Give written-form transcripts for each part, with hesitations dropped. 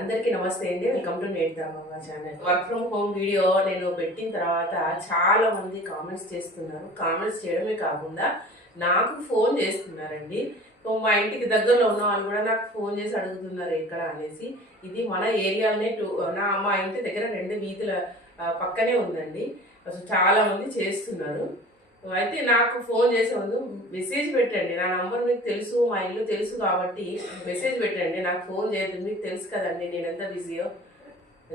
అందరికీ నమస్తే అండి. Welcome to Nerthama channel. Work from home video నేను పెట్టిన తర్వాత చాలా మంది కామెంట్స్ చేస్తున్నారు. కామెంట్స్ చేయడమే కాకుండా నాకు ఫోన్ చేస్తున్నారండి. సో మా ఇంటికి దగ్గరలో ఉన్న వాళ్ళు కూడా నాకు ఫోన్ చేసి అడుగుతున్నారు ఎక్కడ అనేసి. ఇది మన ఏరియాలోనే మా ఇంటి దగ్గర 2 వీధుల పక్కనే ఉందండి. అసలు చాలా మంది చేస్తున్నారు. అయితే నాకు ఫోన్ చేసే ముందు మెసేజ్ పెట్టండి. నా నంబర్ మీకు తెలుసు, మా ఇల్లు తెలుసు కాబట్టి మెసేజ్ పెట్టండి. నాకు ఫోన్ చేయద్దు, మీకు తెలుసు కదండి నేను ఎంత బిజీయో.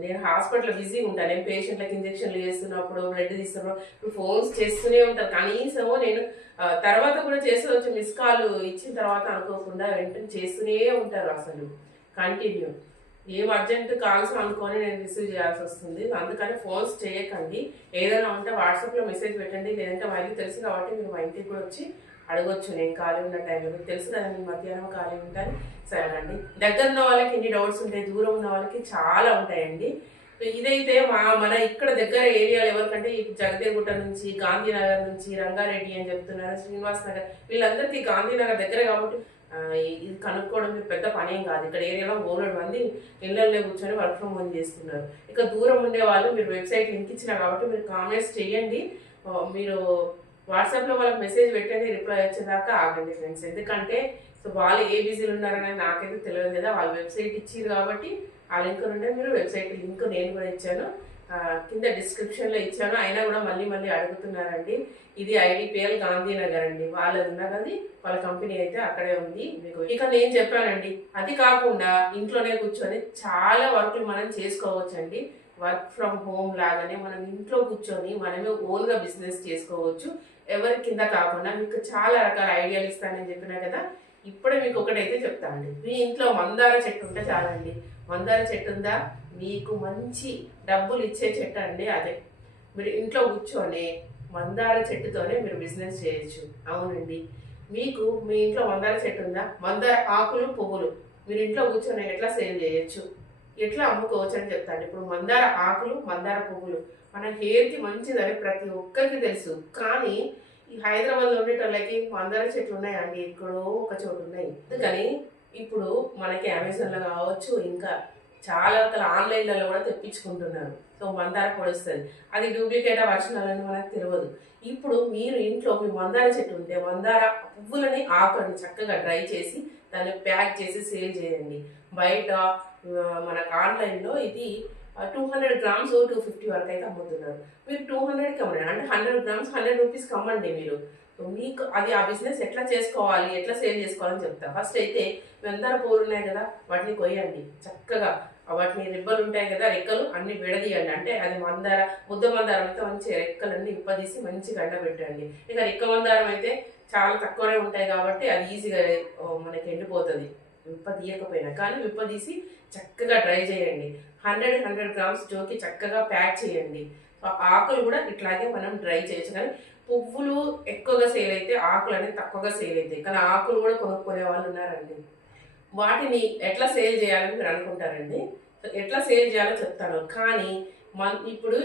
నేను హాస్పిటల్లో బిజీగా ఉంటాను. నేను పేషెంట్లకు ఇంజక్షన్లు చేస్తున్నప్పుడు, బ్లడ్ తీస్తున్నప్పుడు ఇప్పుడు ఫోన్స్ చేస్తూనే ఉంటాను. కనీసము నేను తర్వాత కూడా చేస్తూ మిస్ కాల్ ఇచ్చిన తర్వాత అనుకోకుండా వెంటనే చేస్తూనే ఉంటారు అసలు కంటిన్యూ. ఏం అర్జెంట్ కాల్స్ అనుకొని నేను రిసీవ్ చేయాల్సి వస్తుంది. అందుకని ఫోన్స్ చేయకండి. ఏదైనా ఉంటే వాట్సాప్లో మెసేజ్ పెట్టండి. లేదంటే మా ఇల్లు తెలుసు కాబట్టి మీరు మా ఇంటికి కూడా వచ్చి అడగొచ్చు. నేను ఖాళీ ఉన్న టైంలో మీకు తెలుసు కదా, నేను మధ్యాహ్నం ఖాళీ ఉంటాను. సరే అండి. దగ్గర ఉన్న వాళ్ళకి ఎన్ని డౌట్స్ ఉంటాయి, దూరం ఉన్న వాళ్ళకి చాలా ఉంటాయండి. ఇదైతే మన ఇక్కడ దగ్గర ఏరియాలు ఎవరికంటే ఈ జగదేగుట్ట నుంచి, గాంధీనగర్ నుంచి, రంగారెడ్డి అని చెప్తున్నారు, శ్రీనివాస్ నగర్, వీళ్ళందరికీ గాంధీనగర్ దగ్గర కాబట్టి ఇది కనుక్కోవడం పెద్ద పని ఏం కాదు. ఇక్కడ ఏరియాలో 300 మంది ఇళ్ళల్లో కూర్చొని వర్క్ ఫ్రమ్ హోమ్ చేస్తున్నారు. ఇక దూరం ఉండే వాళ్ళు మీరు వెబ్సైట్ లింక్ ఇచ్చినా కాబట్టి మీరు కామెంట్స్ చేయండి. మీరు వాట్సాప్లో వాళ్ళకి మెసేజ్ పెట్టండి. రిప్లై వచ్చేదాకా ఆగండి ఫ్రెండ్స్. ఎందుకంటే సో వాళ్ళు ఏ బిజీలు ఉన్నారనేది నాకైతే తెలియదు కదా. వాళ్ళు వెబ్సైట్ ఇచ్చారు కాబట్టి ఆ లింక్ నుండే మీరు వెబ్సైట్ లింక్ నేను కూడా ఇచ్చాను, కింద డిస్క్రిప్షన్లో ఇచ్చాను. అయినా కూడా మళ్ళీ మళ్ళీ అడుగుతున్నారండి. ఇది ఐడిపిఎల్ గాంధీనగర్ అండి, వాళ్ళది ఉన్నది, వాళ్ళ కంపెనీ అయితే అక్కడే ఉంది. మీకు ఇక నేను చెప్పానండి, అది కాకుండా ఇంట్లోనే కూర్చొని చాలా వర్కులు మనం చేసుకోవచ్చండి. వర్క్ ఫ్రమ్ హోమ్ లాగానే మనం ఇంట్లో కూర్చొని మనమే ఓన్గా బిజినెస్ చేసుకోవచ్చు. ఎవరి కింద కాకుండా. మీకు చాలా రకాల ఐడియాలు ఇస్తానని చెప్పినా కదా. ఇప్పుడే మీకు ఒకటైతే చెప్తానండి. మీ ఇంట్లో మందార చెట్టు ఉంటే చాలండి. మందార చెట్టు ఉందా, మీకు మంచి డబ్బులు ఇచ్చే చెట్టు అండి అదే. మీరు ఇంట్లో కూర్చొని మందార చెట్టుతోనే మీరు బిజినెస్ చేయొచ్చు. అవునండి. మీకు మీ ఇంట్లో మందార చెట్టు ఉందా, మందార ఆకులు పువ్వులు మీరు ఇంట్లో కూర్చొని ఎట్లా సేల్ చేయొచ్చు, ఎట్లా అమ్ముకోవచ్చు అని చెప్తాను. ఇప్పుడు మందార ఆకులు, మందార పువ్వులు మన హెయిర్కి మంచిదని ప్రతి ఒక్కరికి తెలుసు. కానీ ఈ హైదరాబాద్లో ఉండేటోళ్ళకి మందార చెట్లు ఉన్నాయండి, ఎక్కడో ఒక చోటు ఉన్నాయి. అందుకని ఇప్పుడు మనకి అమెజాన్లో కావచ్చు, ఇంకా చాలా రకాల ఆన్లైన్లలో కూడా తెప్పించుకుంటున్నారు. సో మందార పొడుస్తుంది, అది డూప్లికేట్ వర్షనల్ అని మనకు తెలియదు. ఇప్పుడు మీరు ఇంట్లో మీ మందార చెట్టు ఉంటే మందార పువ్వులని ఆకుని చక్కగా డ్రై చేసి దాన్ని ప్యాక్ చేసి సేల్ చేయండి. బయట మనకు ఆన్లైన్లో ఇది 200 గ్రామ్స్ 250 వరకు అయితే అమ్ముతున్నారు. మీరు 200కి అమ్మండి, అంటే 100 గ్రామ్స్ 100 రూపీస్కి అమ్మండి మీరు. మీకు అది ఆ బిజినెస్ ఎట్లా చేసుకోవాలి, ఎట్లా సేల్ చేసుకోవాలని చెప్తా. ఫస్ట్ అయితే మందార పూలు ఉన్నాయి కదా, వాటిని కొయ్యండి చక్కగా. వాటిని రిబ్బలు ఉంటాయి కదా, రెక్కలు అన్ని విడదీయండి. అంటే అది మందార, ముద్ద మందారం అయితే మంచి రెక్కలన్నీ ఇప్పదీసి మంచి గడ్డ పెట్టండి. ఇక రెక్క మందారం అయితే చాలా తక్కువనే ఉంటాయి కాబట్టి అది ఈజీగా మనకి ఎండిపోతుంది విప్పదీయకపోయినా. కానీ విప్పదీసి చక్కగా డ్రై చేయండి. 100 గ్రామ్స్ జోకి చక్కగా ప్యాక్ చేయండి. ఆకులు కూడా ఇట్లాగే మనం డ్రై చేయొచ్చు. కానీ పువ్వులు ఎక్కువగా సేల్ అయితే ఆకులు అనేది తక్కువగా సేల్ అవుతాయి. కానీ ఆకులు కూడా కొనుక్కునే వాళ్ళు ఉన్నారండి. వాటిని ఎట్లా సేల్ చేయాలని మీరు అనుకుంటారండి. ఎట్లా సేల్ చేయాలో చెప్తాను. కానీ ఇప్పుడు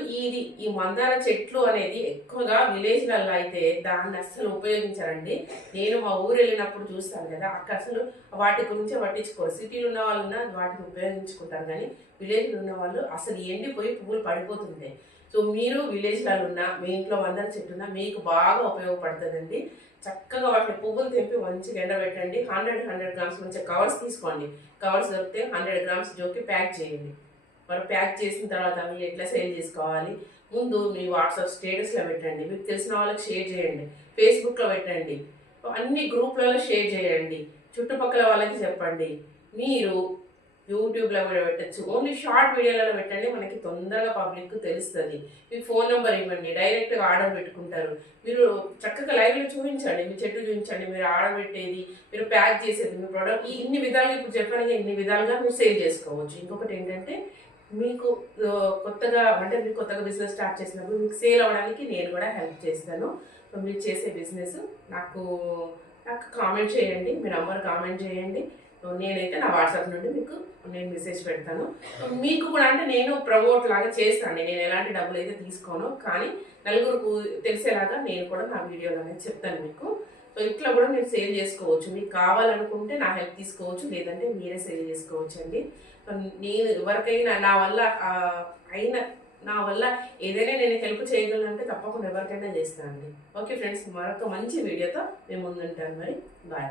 ఈ మందార చెట్లు అనేది ఎక్కువగా విలేజ్లలో అయితే దాన్ని అస్సలు ఉపయోగించారండి. నేను మా ఊరు వెళ్ళినప్పుడు చూస్తాను కదా, అక్కడ అసలు వాటి గురించి పట్టించుకోరు. సిటీలో ఉన్న వాళ్ళు వాటిని ఉపయోగించుకుంటారు, కానీ విలేజ్లో ఉన్న వాళ్ళు అసలు ఎండిపోయి పువ్వులు పడిపోతుంటాయి. సో మీరు విలేజ్లలో ఉన్న మీ ఇంట్లో మందార చెట్టు ఉన్నా మీకు బాగా ఉపయోగపడుతుందండి. చక్కగా వాటిని పువ్వులు తెంపి మంచిగా ఎండబెట్టండి. 100 గ్రామ్స్ మంచిగా కవర్స్ తీసుకోండి. కవర్స్ దొరికితే 100 గ్రామ్స్ జోకి ప్యాక్ చేయండి. మరి ప్యాక్ చేసిన తర్వాత మీరు ఎట్లా సేల్ చేసుకోవాలి, ముందు మీ వాట్సాప్ స్టేటస్లో పెట్టండి. మీకు తెలిసిన వాళ్ళకి షేర్ చేయండి. ఫేస్బుక్లో పెట్టండి. అన్ని గ్రూప్లలో షేర్ చేయండి. చుట్టుపక్కల వాళ్ళకి చెప్పండి. మీరు యూట్యూబ్లో కూడా పెట్టచ్చు. ఓన్లీ షార్ట్ వీడియోలలో పెట్టండి, మనకి తొందరగా పబ్లిక్ తెలుస్తుంది. మీ ఫోన్ నెంబర్ ఇవ్వండి, డైరెక్ట్గా ఆర్డర్ పెట్టుకుంటారు. మీరు చక్కగా లైవ్లో చూపించండి, మీ చెట్టు చూపించండి, మీరు ఆర్డర్ పెట్టేది, మీరు ప్యాక్ చేసేది, మీ ప్రోడక్ట్ ఇన్ని విధాలుగా ఇప్పుడు చెప్పాను, ఇన్ని విధాలుగా మీరు సేల్ చేసుకోవచ్చు. ఇంకొకటి ఏంటంటే మీకు కొత్తగా అంటే మీరు కొత్తగా బిజినెస్ స్టార్ట్ చేసినప్పుడు మీకు సేల్ అవ్వడానికి నేను కూడా హెల్ప్ చేస్తాను. మీరు చేసే బిజినెస్ నాకు కామెంట్ చేయండి, మీ నంబర్ కామెంట్ చేయండి. నేనైతే నా వాట్సాప్ నుండి మీకు నేను మెసేజ్ పెడతాను. మీకు కూడా అంటే నేను ప్రమోట్ లాగా చేస్తాను. నేను ఎలాంటి డబ్బులు అయితే తీసుకోను, కానీ నలుగురికి తెలిసేలాగా నేను కూడా నా వీడియోలో అనేది చెప్తాను మీకు. సో ఇట్లా కూడా మీరు సేల్ చేసుకోవచ్చు. మీకు కావాలనుకుంటే నా హెల్ప్ తీసుకోవచ్చు, లేదంటే మీరే సేల్ చేసుకోవచ్చు అండి. నేను ఎవరికైనా నా వల్ల ఏదైనా నేను హెల్ప్ చేయగలనంటే తప్పకుండా ఎవరికైనా చేస్తానండి. ఓకే ఫ్రెండ్స్, మరొక మంచి వీడియోతో మేము ముందుంటాను. మరి బాయ్.